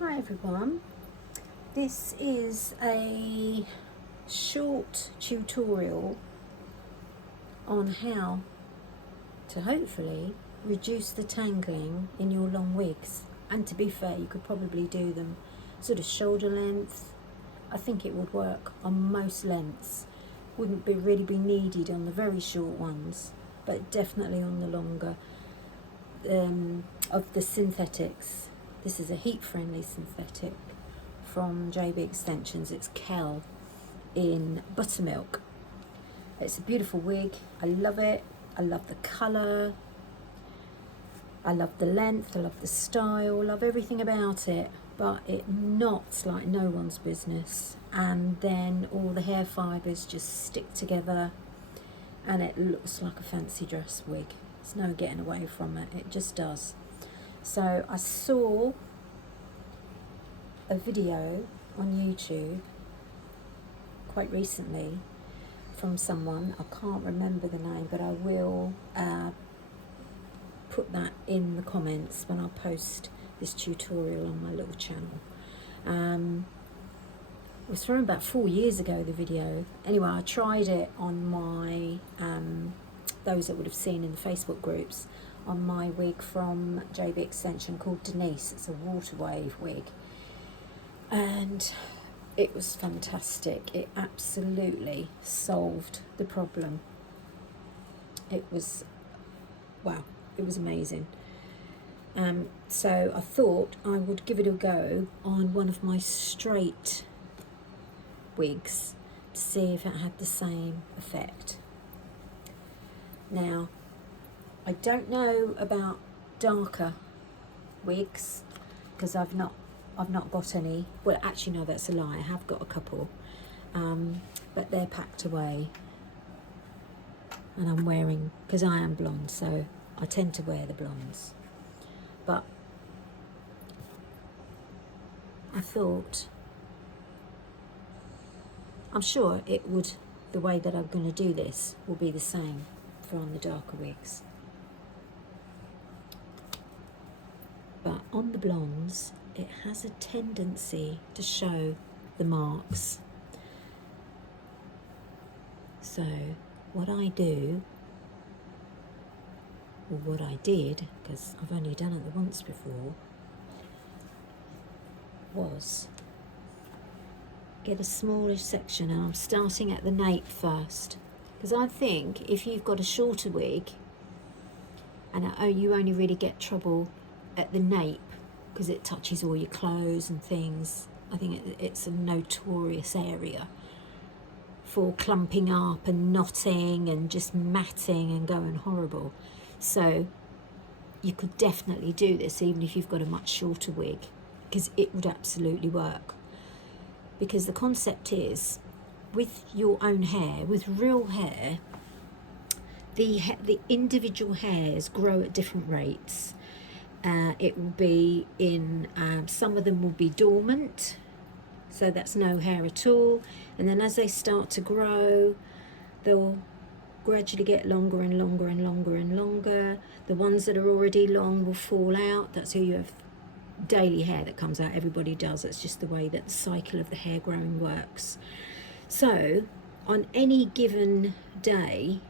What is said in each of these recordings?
Hi everyone, this is a short tutorial on how to hopefully reduce the tangling in your long wigs. And to be fair, you could probably do them sort of shoulder length. I think it would work on most lengths. Wouldn't really be needed on the very short ones, but definitely on the longer of the synthetics. This is a heat-friendly synthetic from JB Extensions. It's Kel in buttermilk. It's a beautiful wig. I love it. I love the colour. I love the length. I love the style. I love everything about it. But it knots like no one's business. And then all the hair fibres just stick together. And it looks like a fancy dress wig. There's no getting away from it. It just does. So I saw a video on YouTube quite recently from someone. I can't remember the name, but I will put that in the comments when I post this tutorial on my little channel. It was from about 4 years ago, the video. Anyway, I tried it on my those that would have seen in the Facebook groups, on my wig from JB Extension called Denise. It's a water wave wig, and it was fantastic. It absolutely solved the problem. It was, wow, it was amazing. So I thought I would give it a go on one of my straight wigs to see if it had the same effect. Now, I don't know about darker wigs because I've not got any. Well, actually no, that's a lie. I have got a couple, but they're packed away, and I'm wearing, because I am blonde, so I tend to wear the blondes. But I thought, I'm sure it would, the way that I'm going to do this will be the same for on the darker wigs. But on the blondes, it has a tendency to show the marks. So what I do, or what I did, because I've only done it once before, was get a smallish section, and I'm starting at the nape first, because I think if you've got a shorter wig and you only really get trouble at the nape because it touches all your clothes and things. I think it's a notorious area for clumping up and knotting and just matting and going horrible. So you could definitely do this even if you've got a much shorter wig, because it would absolutely work. Because the concept is, with your own hair, with real hair, the individual hairs grow at different rates. It will be in, some of them will be dormant, so that's no hair at all, and then as they start to grow, they'll gradually get longer and longer and longer and longer. The ones that are already long will fall out. That's how you have daily hair that comes out. Everybody does. That's just the way that the cycle of the hair growing works. So on any given day,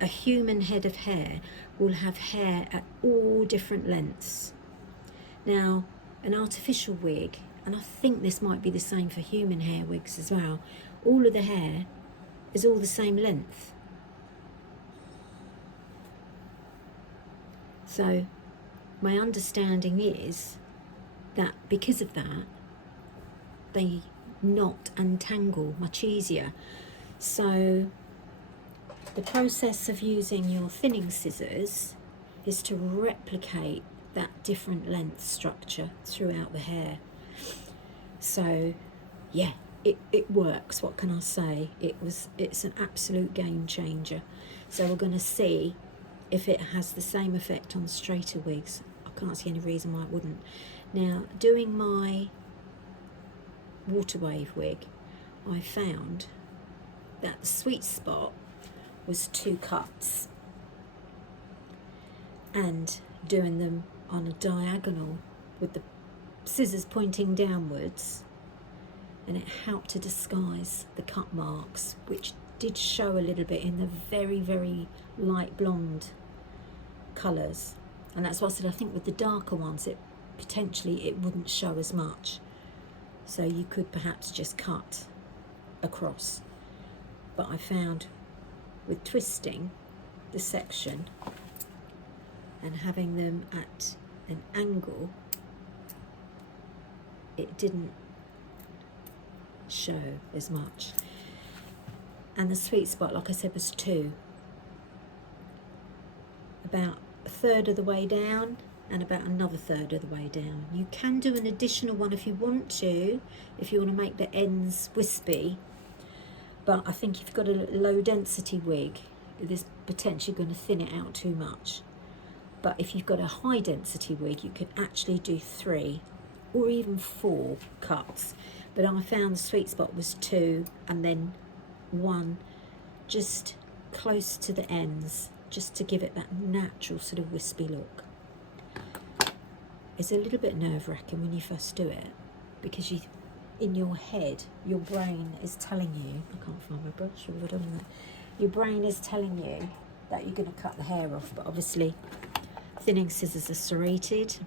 a human head of hair will have hair at all different lengths. Now, an artificial wig, and I think this might be the same for human hair wigs as well, all of the hair is all the same length. So my understanding is that because of that, they knot and tangle much easier. So the process of using your thinning scissors is to replicate that different length structure throughout the hair. So yeah, it works. What can I say? It's an absolute game changer. So we're going to see if it has the same effect on straighter wigs. I can't see any reason why it wouldn't. Now, doing my water wave wig, I found that the sweet spot was 2 cuts, and doing them on a diagonal with the scissors pointing downwards, and it helped to disguise the cut marks, which did show a little bit in the very, very light blonde colours. And that's why I said I think with the darker ones it wouldn't show as much, so you could perhaps just cut across. But I found with twisting the section and having them at an angle, it didn't show as much. And the sweet spot, like I said, was 2, about a third of the way down and about another third of the way down. You can do an additional one if you want to make the ends wispy, but I think if you've got a low density wig, this potentially going to thin it out too much. But if you've got a high density wig, you could actually do 3 or even 4 cuts. But I found the sweet spot was 2 and then 1 just close to the ends, just to give it that natural sort of wispy look. It's a little bit nerve-wracking when you first do it, because in your head, your brain is telling you, I can't find my brush, what have I done with it? Your brain is telling you that you're going to cut the hair off, but obviously thinning scissors are serrated,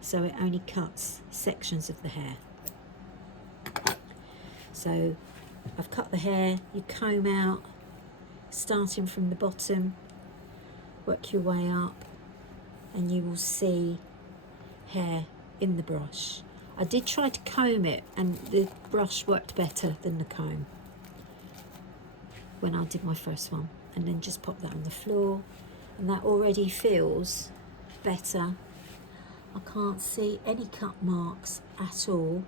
so it only cuts sections of the hair. So I've cut the hair, you comb out, starting from the bottom, work your way up, and you will see hair in the brush. I did try to comb it, and the brush worked better than the comb when I did my first one. And then just pop that on the floor, and that already feels better. I can't see any cut marks at all,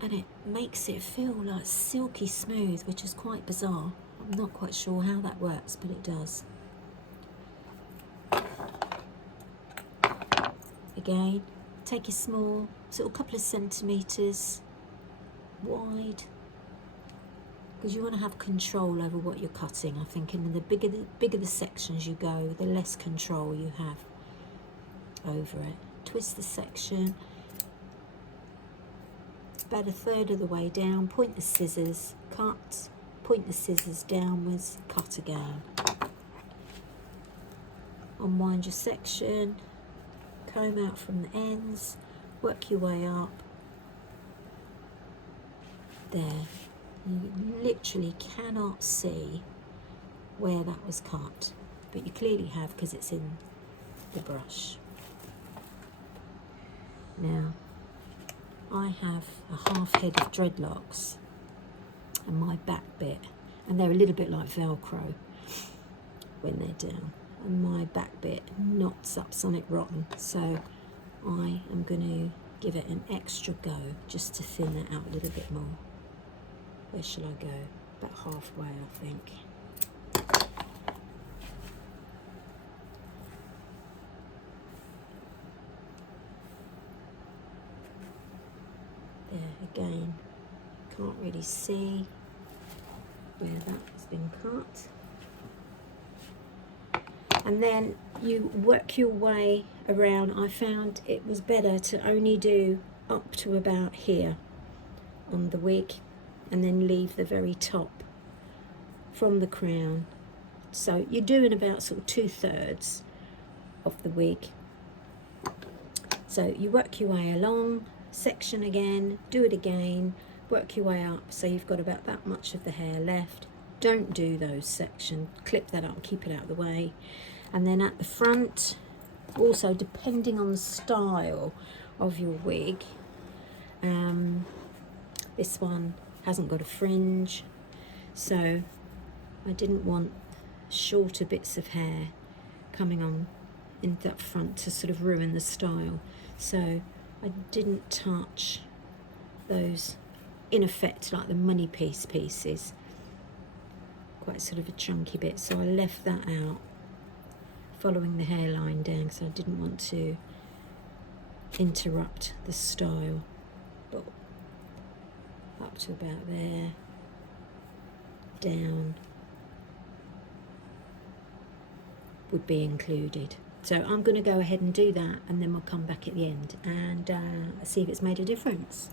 and it makes it feel like silky smooth, which is quite bizarre. I'm not quite sure how that works, but it does. Again, take a small, sort of couple of centimetres wide, because you want to have control over what you're cutting. I think, and the bigger the sections you go, the less control you have over it. Twist the section about a third of the way down, point the scissors, cut, point the scissors downwards, cut again. Unwind your section, comb out from the ends, work your way up. There. You literally cannot see where that was cut, but you clearly have, because it's in the brush. Now, I have a half head of dreadlocks and my back bit, and they're a little bit like Velcro when they're down, and my back bit knots up something rotten, so I am going to give it an extra go just to thin that out a little bit more. Where shall I go? About halfway, I think. There, again, can't really see where that's been cut. And then you work your way around. I found it was better to only do up to about here on the wig, and then leave the very top from the crown. So you're doing about sort of 2/3 of the wig. So you work your way along, section again, do it again, work your way up, so you've got about that much of the hair left. Don't do those sections, clip that up, keep it out of the way. And then at the front, also depending on the style of your wig, this one hasn't got a fringe, so I didn't want shorter bits of hair coming on in that front to sort of ruin the style, so I didn't touch those, in effect, like the money piece pieces, quite sort of a chunky bit, so I left that out following the hairline down, because I didn't want to interrupt the style. But up to about there, down would be included. So I'm going to go ahead and do that, and then we'll come back at the end and see if it's made a difference.